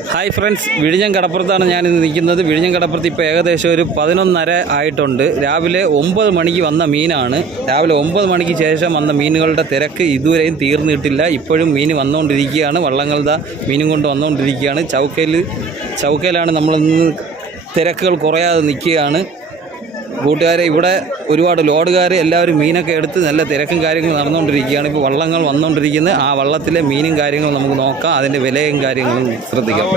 Hi friends വിഴിഞ്ഞം കടപ്പുറത്താണ് ഞാനിന്ന് നിൽക്കുന്നത്. വിഴിഞ്ഞം കടപ്പുറത്ത് ഇപ്പോൾ ഏകദേശം ഒരു പതിനൊന്നര ആയിട്ടുണ്ട്. രാവിലെ ഒമ്പത് മണിക്ക് വന്ന മീനാണ്. രാവിലെ ഒമ്പത് മണിക്ക് ശേഷം വന്ന മീനുകളുടെ തിരക്ക് ഇതുവരെയും തീർന്നിട്ടില്ല. ഇപ്പോഴും മീൻ വന്നുകൊണ്ടിരിക്കുകയാണ്. വള്ളങ്ങളുടെ മീനും കൊണ്ട് വന്നുകൊണ്ടിരിക്കുകയാണ്. ചൗക്കയിൽ ചൗക്കയിലാണ് നമ്മളിന്ന് തിരക്കുകൾ കുറയാതെ നിൽക്കുകയാണ്. കൂട്ടുകാരെ ഇവിടെ ഒരുപാട് ലോഡുകാർ എല്ലാവരും മീനൊക്കെ എടുത്ത് നല്ല തിരക്കും കാര്യങ്ങളും നടന്നുകൊണ്ടിരിക്കുകയാണ്. ഇപ്പോൾ വള്ളങ്ങൾ വന്നുകൊണ്ടിരിക്കുന്നത് ആ വള്ളത്തിലെ മീനും കാര്യങ്ങളും നമുക്ക് നോക്കാം. അതിന്റെ വിലയും കാര്യങ്ങളും ശ്രദ്ധിക്കാം.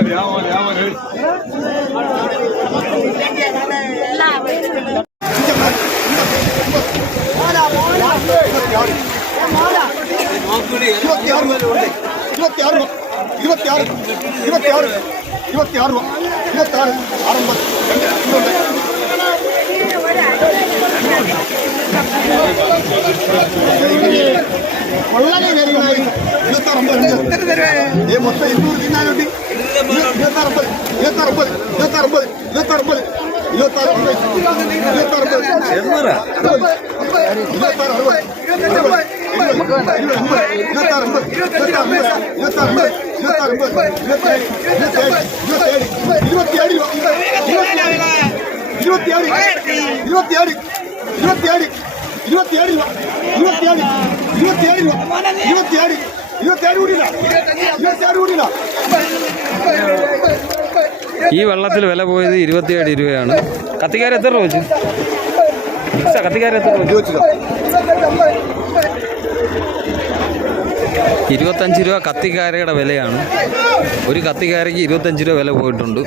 ഇരുപത്തിയാറ് ഇരുപത്തിയാറ് രൂപ ഇരുപത്തിയാറ് ഇരുപത്തിയാറ് ഇരുപത്തിയാറ് രൂപ ഇരുപത്തിയാറ് അറുപത് രണ്ട് ഇരുപത് കൊള്ളനെ വരുന്നതായി ഇരുപത്താറ് അമ്പത് ഏ മൊത്തം ഇരുന്നൂറ് തിന്നാലുണ്ട് ഇരുപത്താറ് അമ്പത് ഇരുപത്താറ് അമ്പത് ഇരുപത്താറ് അമ്പത് ഇരുപത്താറ് അമ്പത് ഇരുപത്താറ് അമ്പത് ഇരുപത്താറ് അമ്പത് ഇരുപത്താറ് ഈ വെള്ളത്തിൽ വില പോയത് ഇരുപത്തിയേഴ് രൂപയാണ്. കത്തിക്കാർ എത്ര രൂപ വെച്ചു? മിക്സാ കത്തിക്കാർ എത്ര രൂപ വെച്ചു? ഇരുപത്തഞ്ച് രൂപ കത്തിക്കാരയുടെ വിലയാണ്. ഒരു കത്തിക്കാരയ്ക്ക് ഇരുപത്തഞ്ച് രൂപ വില പോയിട്ടുണ്ട്.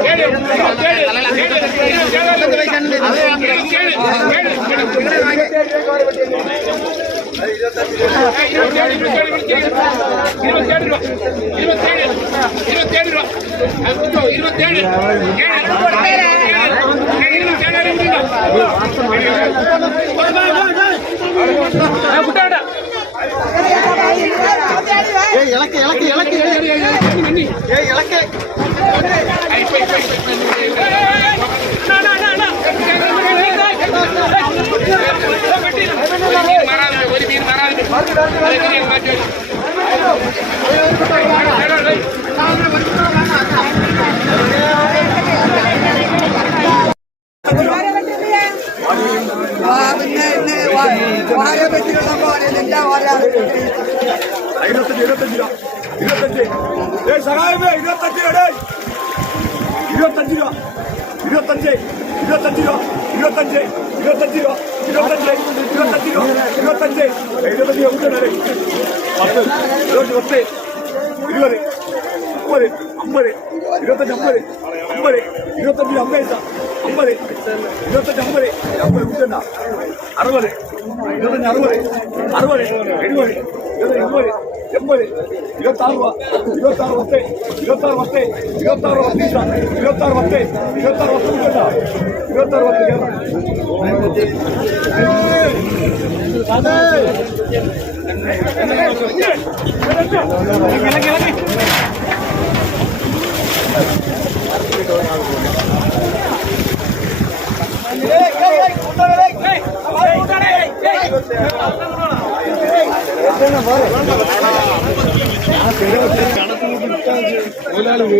ஏழு 27 27 27 22 27 ഇരുപത്തഞ്ച് ഇരുപത്തഞ്ച് രൂപ ഇരുപത്തഞ്ച് ഏയ് സഹായമേ ഇരുപത്തഞ്ച് രൂപ ഡേയ്. ഇരുപത്തഞ്ച് രൂപ ഇരുപത്തഞ്ച് ഇരുപത്തഞ്ച് രൂപ ഇരുപത്തഞ്ച് ഇരുപത്തഞ്ച് രൂപ ഇരുപത്തഞ്ച് ഇരുപത്തഞ്ച് രൂപ ഇരുപത്തഞ്ച്. ഇരുപത്തഞ്ച് രൂപ കൂട്ടണേ പത്ത് ഇരുപത്തി പത്ത്. ഇരുപത് മുപ്പത് അമ്പത്. ഇരുപത്തഞ്ച് അമ്പത്. അമ്പത് ഇരുപത്തഞ്ച് അമ്പത് അമ്പത് ഇരുപത്തഞ്ച് അമ്പത്. അമ്പത് കൂട്ടണ്ട അറുപത് ഇരുപത്തഞ്ച് അറുപത്. അറുപത് എഴുപത് ഇരുപത് എൺപത് ಎಂಬತ್ತು ಇವತ್ತಾರು ಇವತ್ತಾರು ವಸ್ತೆ ಇವತ್ತಾರು ವಸ್ತೆ ಇವತ್ತಾರು ವರ್ಷ ಇವತ್ತಾರು ವಸ್ತೆ ಇವತ್ತಾರು ವರ್ಷ ಇವತ್ತಾರು ವರ್ಷ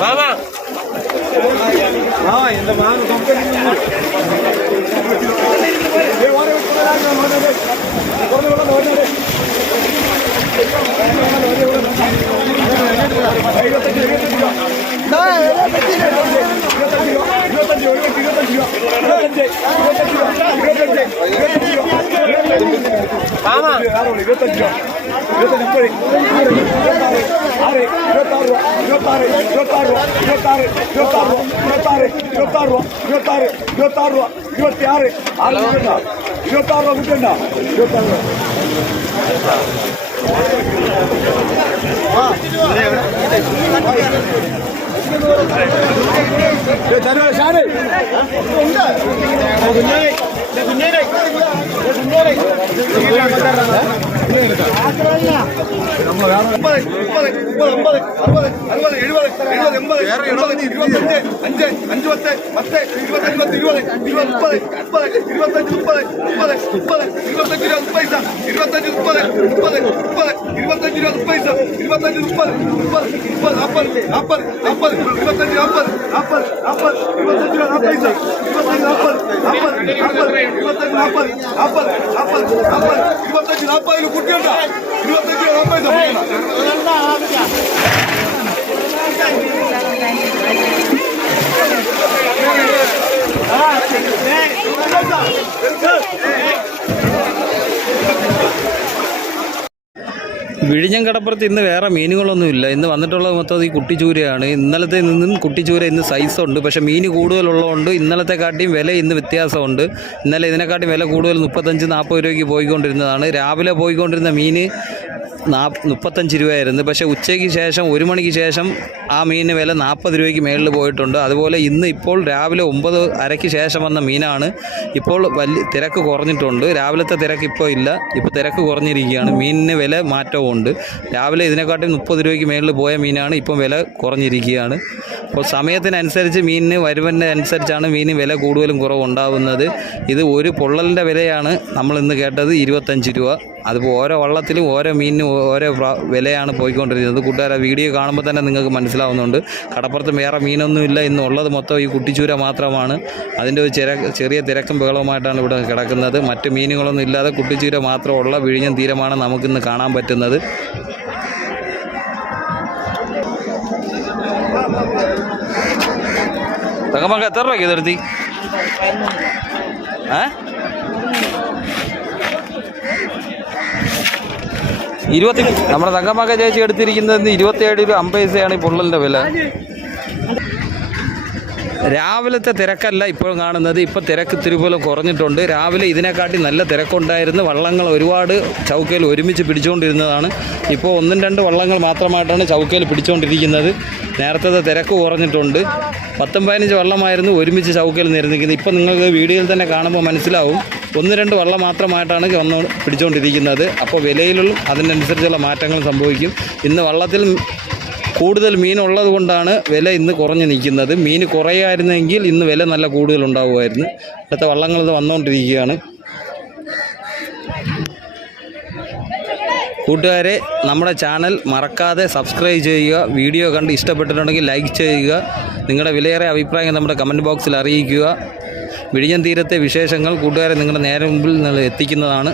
பாபா പത്ത് ഇരുപത്താറ് പത്ത് ഇരുപത്താറ് പത്ത് പൈസ ഇരുപത്താറ് പത്ത് ഇരുപത്താറ് പത്ത് കൂട്ടണ്ട ഇരുപത്താറ് പത്ത് കേരളം ഇരുപത്തിനാല് ആ എന്റെ മാങ്ങ സംസ്കരിക്കുന്നു ഇരുപത്തി ആറ് ഇരുപത്തി ആറ് രൂപ കിട്ടണ്ട ഇരുപത്തി ആറ് చదివాలి അഞ്ച് അഞ്ച് പത്ത് പത്ത് ഇരുപത്തഞ്ച് പത്ത് ഇരുപത് ഇരുപത് മുപ്പത് മുപ്പത് ഇരുപത്തഞ്ച് മുപ്പത് മുപ്പത് മുപ്പത് ഇരുപത്തഞ്ച് രൂപ പൈസ ഇരുപത്തഞ്ച് മുപ്പത് മുപ്പത് മുപ്പത് ഇരുപത്തഞ്ച് രൂപ പൈസ ഇരുപത്തഞ്ച് മുപ്പത് മുപ്പത് മുപ്പത് നാൽപ്പത് നാൽപ്പത് നാൽപ്പത് ഇരുപത്തഞ്ച് നാൽപ്പത് നാൽപ്പത് നാൽപ്പത് ഇരുപത്തഞ്ച് രൂപ ഇരുപത്തഞ്ച് നാൽപ്പത് നാൽപ്പത് ഇരുപത്തഞ്ച് നാൽപ്പത് നാൽപ്പത് നാൽപ്പത് നാൽപ്പത് ഇരുപത്തഞ്ച് നാൽപ്പതിൽ കുട്ടിയുണ്ടോ ഇരുപത്തഞ്ച് രൂപ പൈസ വിഴിഞ്ഞം കടപ്പുറത്ത് ഇന്ന് വേറെ മീനുകളൊന്നുമില്ല ഇന്ന് വന്നിട്ടുള്ളത് മൊത്തം ഈ കുട്ടിച്ചൂരയാണ്. ഇന്നലത്തെ നിന്നും കുട്ടിച്ചൂര ഇന്ന് സൈസ് ഉണ്ട്. പക്ഷേ മീൻ കൂടുതലുള്ളതുകൊണ്ട് ഇന്നലത്തെ കാട്ടിയും വില ഇന്ന് വ്യത്യാസമുണ്ട്. ഇന്നലെ ഇതിനെക്കാട്ടിയും വില കൂടുതൽ മുപ്പത്തഞ്ച് നാൽപ്പത് രൂപയ്ക്ക് പോയിക്കൊണ്ടിരുന്നതാണ്. രാവിലെ പോയിക്കൊണ്ടിരുന്ന മീൻ മുപ്പത്തഞ്ച് രൂപയായിരുന്നു. പക്ഷേ ഉച്ചയ്ക്ക് ശേഷം ഒരു മണിക്ക് ശേഷം ആ മീനിന് വില നാൽപ്പത് രൂപയ്ക്ക് മേളിൽ പോയിട്ടുണ്ട്. അതുപോലെ ഇന്ന് ഇപ്പോൾ രാവിലെ ഒമ്പത് അരയ്ക്ക് ശേഷം വന്ന മീനാണ്. ഇപ്പോൾ വലിയ തിരക്ക് കുറഞ്ഞിട്ടുണ്ട്. രാവിലത്തെ തിരക്ക് ഇപ്പോൾ ഇല്ല. ഇപ്പോൾ തിരക്ക് കുറഞ്ഞിരിക്കുകയാണ്. മീനിന് വില മാറ്റവും ഉണ്ട് രാവിലെ ഇതിനെക്കാട്ടി മുപ്പത് രൂപയ്ക്ക് മേളിൽ പോയ മീനാണ് ഇപ്പം വില കുറഞ്ഞിരിക്കുകയാണ്. അപ്പോൾ സമയത്തിനനുസരിച്ച് മീനിന് വരുവന്റെ അനുസരിച്ചാണ് മീനിന് വില കൂടുതലും കുറവ് ഉണ്ടാകുന്നത് ഇത് ഒരു പൊള്ളലിന്റെ വിലയാണ് നമ്മൾ ഇന്ന് കേട്ടത് ഇരുപത്തഞ്ച് രൂപ. അതിപ്പോൾ ഓരോ വള്ളത്തിലും ഓരോ മീനിനും ഓരോ വിലയാണ് പോയിക്കൊണ്ടിരിക്കുന്നത്. കൂട്ടുകാരെ വീഡിയോ കാണുമ്പോൾ തന്നെ നിങ്ങൾക്ക് മനസ്സിലാവുന്നുണ്ട്. കടപ്പുറത്ത് വേറെ മീനൊന്നുമില്ല ഇന്ന് ഉള്ളത് മൊത്തം ഈ കുട്ടിച്ചൂര മാത്രമാണ്. അതിന്റെ ഒരു ചെറിയ ചെറിയ തിരക്കും ബഹളവുമായിട്ടാണ് ഇവിടെ കിടക്കുന്നത്. മറ്റ് മീനുകളൊന്നും ഇല്ലാതെ കുട്ടിച്ചൂര മാത്രമുള്ള വിഴിഞ്ഞം തീരമാണ് നമുക്കിന്ന് കാണാൻ പറ്റുന്നത്. തങ്ങമ്മക്ക് എത്ര രൂപയ്ക്ക് നിർത്തി ഏ? ഇരുപത്തി നമ്മുടെ തങ്കമ്മക്ക ചേച്ചി എടുത്തിരിക്കുന്നത് ഇരുപത്തിയേഴ് രൂപ അമ്പത് പൈസയാണ് ഈ പൊള്ളലിന്റെ വില. രാവിലത്തെ തിരക്കല്ല ഇപ്പോൾ കാണുന്നത്. ഇപ്പോൾ തിരക്ക് ഇത്തിരി പോലും കുറഞ്ഞിട്ടുണ്ട്. രാവിലെ ഇതിനെക്കാട്ടി നല്ല തിരക്കുണ്ടായിരുന്നു. വള്ളങ്ങൾ ഒരുപാട് ചൗക്കയിൽ ഒരുമിച്ച് പിടിച്ചുകൊണ്ടിരുന്നതാണ്. ഇപ്പോൾ ഒന്നും രണ്ട് വള്ളങ്ങൾ മാത്രമായിട്ടാണ് ചൗക്കയിൽ പിടിച്ചുകൊണ്ടിരിക്കുന്നത്. നേരത്തെ തിരക്ക് കുറഞ്ഞിട്ടുണ്ട്. പത്തും പതിനഞ്ച് വള്ളമായിരുന്നു ഒരുമിച്ച് ചൗക്കയിൽ നിരന്നിരിക്കുന്നത്. ഇപ്പോൾ നിങ്ങൾക്ക് വീഡിയോയിൽ തന്നെ കാണുമ്പോൾ മനസ്സിലാവും. ഒന്ന് രണ്ട് വള്ളം മാത്രമായിട്ടാണ് വന്ന് പിടിച്ചുകൊണ്ടിരിക്കുന്നത് അപ്പോൾ വിലയിലുള്ള അതിനനുസരിച്ചുള്ള മാറ്റങ്ങൾ സംഭവിക്കും. ഇന്ന് വള്ളത്തിൽ കൂടുതൽ മീൻ കൊണ്ടാണ് വില ഇന്ന് കുറഞ്ഞു നിൽക്കുന്നത്. മീൻ കുറയായിരുന്നെങ്കിൽ ഇന്ന് വില നല്ല കൂടുതൽ ഉണ്ടാവുമായിരുന്നു. അടുത്ത വള്ളങ്ങൾ വന്നുകൊണ്ടിരിക്കുകയാണ് കൂട്ടുകാരെ നമ്മുടെ ചാനൽ മറക്കാതെ സബ്സ്ക്രൈബ് ചെയ്യുക. വീഡിയോ കണ്ട് ഇഷ്ടപ്പെട്ടിട്ടുണ്ടെങ്കിൽ ലൈക്ക് ചെയ്യുക. നിങ്ങളുടെ വിലയേറെ അഭിപ്രായങ്ങൾ നമ്മുടെ കമന്റ് ബോക്സിൽ അറിയിക്കുക. വിഴിഞ്ഞം തീരത്തെ വിശേഷങ്ങൾ കൂട്ടുകാരെ നിങ്ങളുടെ നേരെ മുമ്പിൽ എത്തിക്കുന്നതാണ്